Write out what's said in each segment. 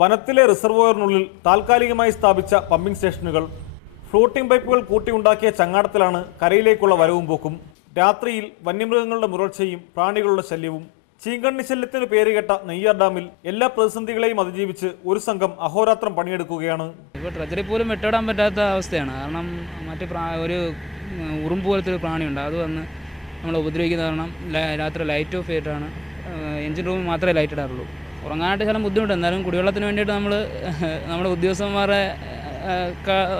വനത്തിലെ റിസർവോയറിനുള്ളിൽ താൽക്കാലികമായി സ്ഥാപിച്ച പമ്പിംഗ് സ്റ്റേഷനുകൾ. ഫ്ലോട്ടിംഗ് പൈപ്പുകൾ കൂട്ടിയുണ്ടാക്കിയ ചങ്ങാടത്തിലാണ് കരയിലേക്കുള്ള വരവും പോക്കും. രാത്രിയിൽ വന്യമൃഗങ്ങളുടെ മുരൾച്ചയും പ്രാണികളുടെ ശല്യവും. ചീങ്കണ്ണി ശല്യത്തിന് പേരുകേട്ട നെയ്യാർ ഡാമിൽ എല്ലാ പ്രതിസന്ധികളെയും അതിജീവിച്ച് ഒരു സംഘം അഹോരാത്രം പണിയെടുക്കുകയാണ്. ഇപ്പോൾ ട്രജറി പോലും വെട്ടിടാൻ പറ്റാത്ത അവസ്ഥയാണ്. കാരണം മറ്റ് ഒരു ഉറുമ്പ് പോലത്തെ ഒരു പ്രാണിയുണ്ട്, അത് വന്ന് നമ്മളെ ഉപദ്രവിക്കുന്ന കാരണം രാത്രി ലൈറ്റ് ഓഫ് ചെയ്തിട്ടാണ്, എഞ്ചിൻ റൂമിൽ മാത്രമേ ലൈറ്റ് ഇടാറുള്ളൂ. ഉറങ്ങാനായിട്ട് ചില ബുദ്ധിമുട്ട്. എന്നാലും കുടിവെള്ളത്തിന് വേണ്ടിയിട്ട് നമ്മുടെ ഉദ്യോഗസ്ഥന്മാരെ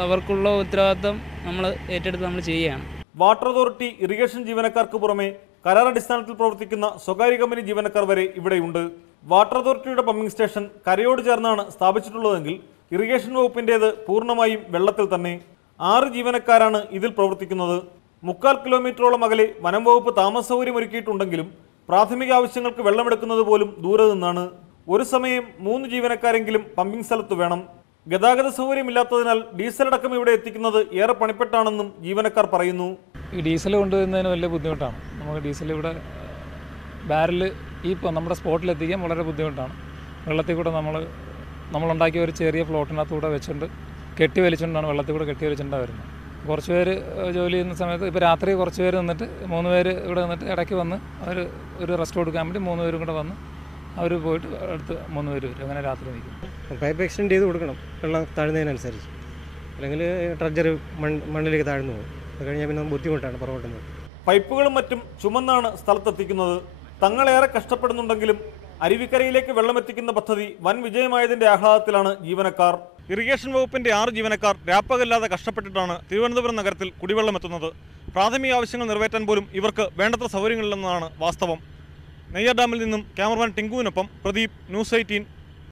അവർക്കുള്ള ഉത്തരവാദിത്വം നമ്മൾ ഏറ്റെടുത്ത് നമ്മൾ ചെയ്യുകയാണ്. വാട്ടർ അതോറിറ്റി, ഇറിഗേഷൻ ജീവനക്കാർക്ക് പുറമെ കരാറടിസ്ഥാനത്തിൽ പ്രവർത്തിക്കുന്ന സ്വകാര്യ കമ്പനി ജീവനക്കാർ വരെ ഇവിടെയുണ്ട്. വാട്ടർ അതോറിറ്റിയുടെ പമ്പിംഗ് സ്റ്റേഷൻ കരയോട് ചേർന്നാണ് സ്ഥാപിച്ചിട്ടുള്ളതെങ്കിൽ ഇറിഗേഷൻ വകുപ്പിൻ്റേത് പൂർണ്ണമായും വെള്ളത്തിൽ തന്നെ. 6 ജീവനക്കാരാണ് ഇതിൽ പ്രവർത്തിക്കുന്നത്. 3/4 കിലോമീറ്ററോളം അകലെ വനം വകുപ്പ് താമസ സൗകര്യം ഒരുക്കിയിട്ടുണ്ടെങ്കിലും പ്രാഥമിക ആവശ്യങ്ങൾക്ക് വെള്ളമെടുക്കുന്നത് പോലും ദൂരെ നിന്നാണ്. ഒരു സമയം 3 ജീവനക്കാരെങ്കിലും പമ്പിംഗ് സ്ഥലത്ത് വേണം. ഗതാഗത സൗകര്യമില്ലാത്തതിനാൽ ഡീസൽ അടക്കം ഇവിടെ എത്തിക്കുന്നത് ഏറെ പണിപ്പെട്ടാണെന്നും ജീവനക്കാർ പറയുന്നു. ഈ ഡീസൽ കൊണ്ടുവരുന്നതിന് വലിയ ബുദ്ധിമുട്ടാണ്. നമുക്ക് ഡീസൽ ഇവിടെ ബാരൽ നമ്മുടെ സ്പോട്ടിലെത്തിക്കാൻ വളരെ ബുദ്ധിമുട്ടാണ്. വെള്ളത്തിൽ കൂടെ നമ്മളുണ്ടാക്കിയ ഒരു ചെറിയ ഫ്ലോട്ടിനകത്തൂടെ വെച്ചുകൊണ്ട് കെട്ടി വലിച്ചുകൊണ്ടാണ് വെള്ളത്തിൽ കൂടെ കെട്ടി വലിച്ചുകൊണ്ടാണ് വരുന്നത്. കുറച്ച് പേര് ജോലി ചെയ്യുന്ന സമയത്ത് ഇപ്പോൾ രാത്രി കുറച്ച് പേര് നിന്നിട്ട് 3 പേര് ഇവിടെ നിന്നിട്ട് ഇടയ്ക്ക് വന്ന് അവർ ഒരു റെസ്റ്റ് കൊടുക്കാൻ വേണ്ടി 3 പേരും കൂടെ വന്ന് അവർ പോയിട്ട് അടുത്ത് 3 പേര് വരും. അങ്ങനെ രാത്രി നിൽക്കും. പൈപ്പ് എക്സ്റ്റെൻഡ് ചെയ്ത് കൊടുക്കണം വെള്ളം താഴ്ന്നതിനനുസരിച്ച്, അല്ലെങ്കിൽ ട്രജറി മണ്ണിലേക്ക് താഴ്ന്നു പോകും. അത് കഴിഞ്ഞാൽ പിന്നെ ബുദ്ധിമുട്ടാണ് പുറകോട്ടുന്നത്. പൈപ്പുകളും മറ്റും ചുമന്നാണ് സ്ഥലത്തെത്തിക്കുന്നത്. തങ്ങളേറെ കഷ്ടപ്പെടുന്നുണ്ടെങ്കിലും അരുവിക്കരയിലേക്ക് വെള്ളമെത്തിക്കുന്ന പദ്ധതി വൻ വിജയമായതിന്റെ ആഹ്ലാദത്തിലാണ് ജീവനക്കാർ. ഇറിഗേഷൻ വകുപ്പിന്റെ 6 ജീവനക്കാർ രാപ്പകല്ലാതെ കഷ്ടപ്പെട്ടിട്ടാണ് തിരുവനന്തപുരം നഗരത്തിൽ കുടിവെള്ളം എത്തുന്നത്. പ്രാഥമിക ആവശ്യങ്ങൾ നിറവേറ്റാൻ പോലും ഇവർക്ക് വേണ്ടത്ര സൗകര്യങ്ങളില്ലെന്നതാണ് വാസ്തവം. നെയ്യാർ ഡാമിൽ നിന്നും ക്യാമറമാൻ ടിങ്കുവിനൊപ്പം പ്രദീപ്, ന്യൂസ് 18